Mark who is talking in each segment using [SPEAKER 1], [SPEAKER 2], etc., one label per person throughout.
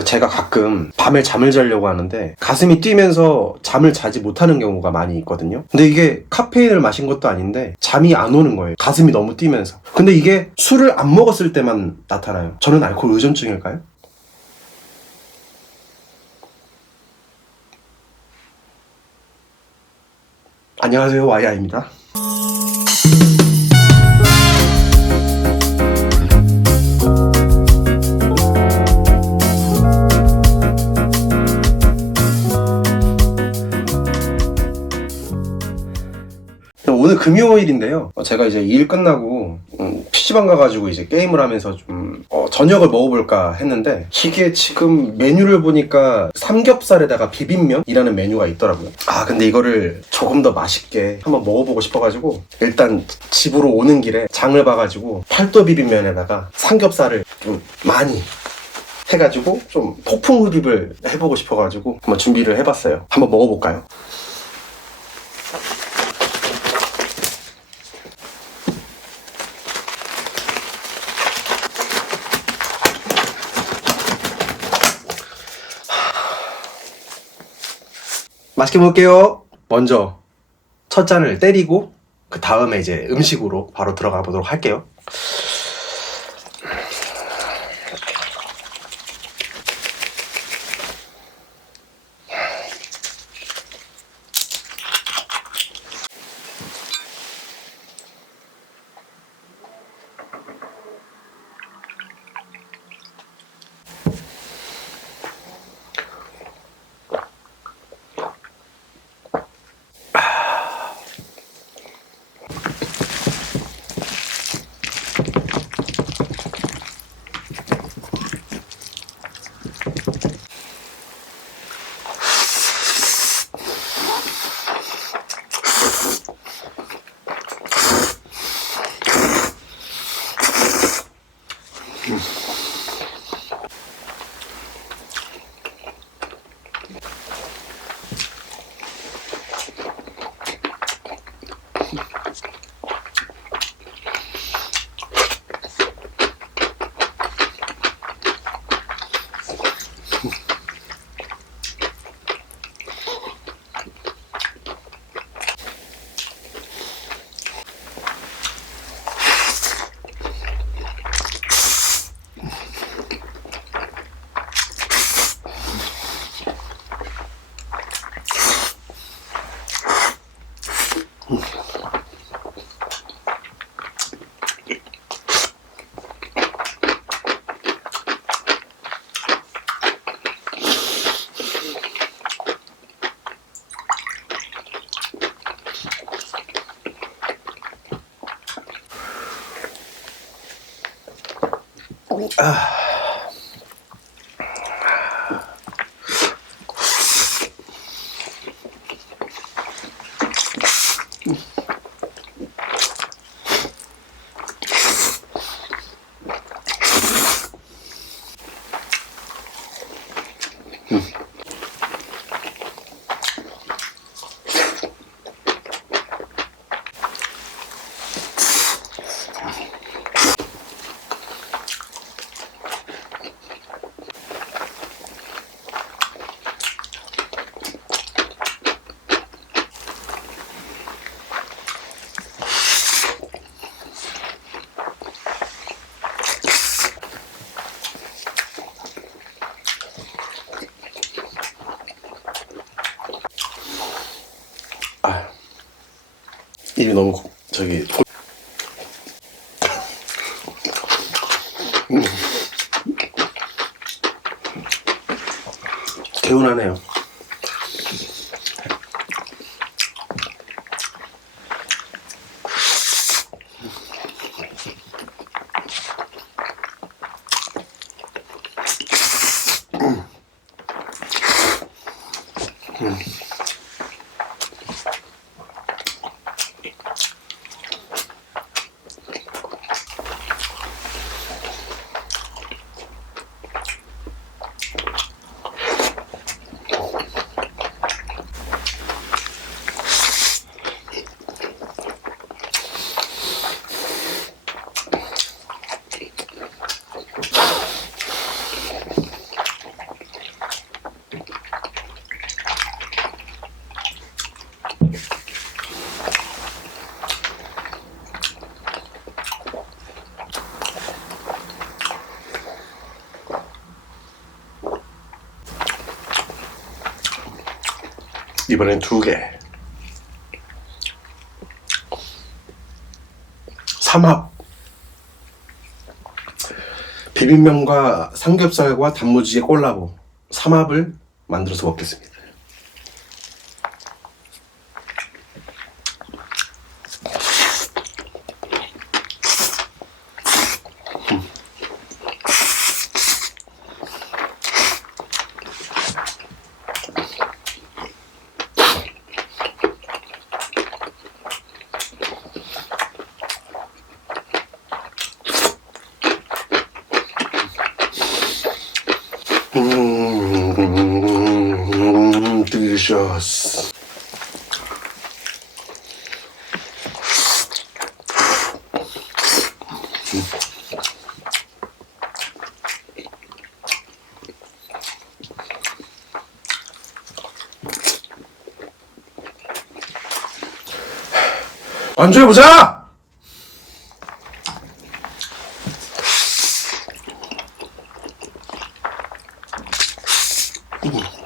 [SPEAKER 1] 아, 제가 가끔 밤에 잠을 자려고 하는데 가슴이 뛰면서 잠을 자지 못하는 경우가 많이 있거든요. 근데 이게 카페인을 마신 것도 아닌데 잠이 안 오는 거예요. 가슴이 너무 뛰면서. 근데 이게 술을 안 먹었을 때만 나타나요. 저는 알코올 의존증일까요? 안녕하세요 와이아입니다. 오늘 금요일인데요. 어, 제가 이제 일 끝나고 음, PC방 가가지고 이제 게임을 하면서 좀 어, 저녁을 먹어볼까 했는데 이게 지금 메뉴를 보니까 삼겹살에다가 비빔면이라는 메뉴가 있더라고요. 아 근데 이거를 조금 더 맛있게 한번 먹어보고 싶어가지고 일단 집으로 오는 길에 장을 봐가지고 팔도 비빔면에다가 삼겹살을 좀 많이 해가지고 좀 폭풍 흡입을 해보고 싶어가지고 한번 준비를 해봤어요. 한번 먹어볼까요? 맛있게 먹을게요. 먼저 첫 잔을 때리고 그 다음에 이제 음식으로 바로 들어가 보도록 할게요. 아, 입이 너무 저기 음. 개운하네요. 음. 이번엔 두 개. 삼합. 비빔면과 삼겹살과 단무지의 콜라보. 삼합을 만들어서 먹겠습니다. 음, delicious. 완주해보자! 와야이.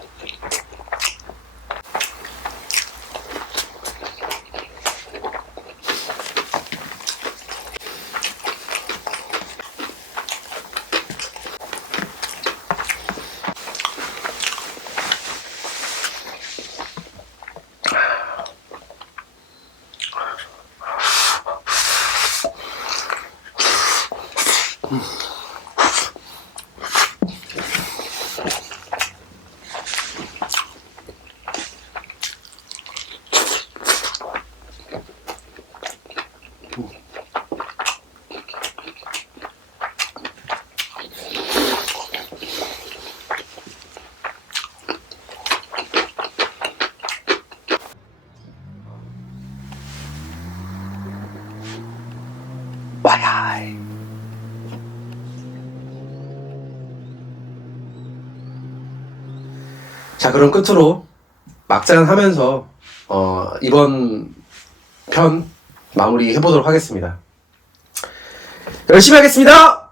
[SPEAKER 1] 자, 그럼 끝으로 막장 하면서 어, 이번 편 마무리 해보도록 하겠습니다. 열심히 하겠습니다!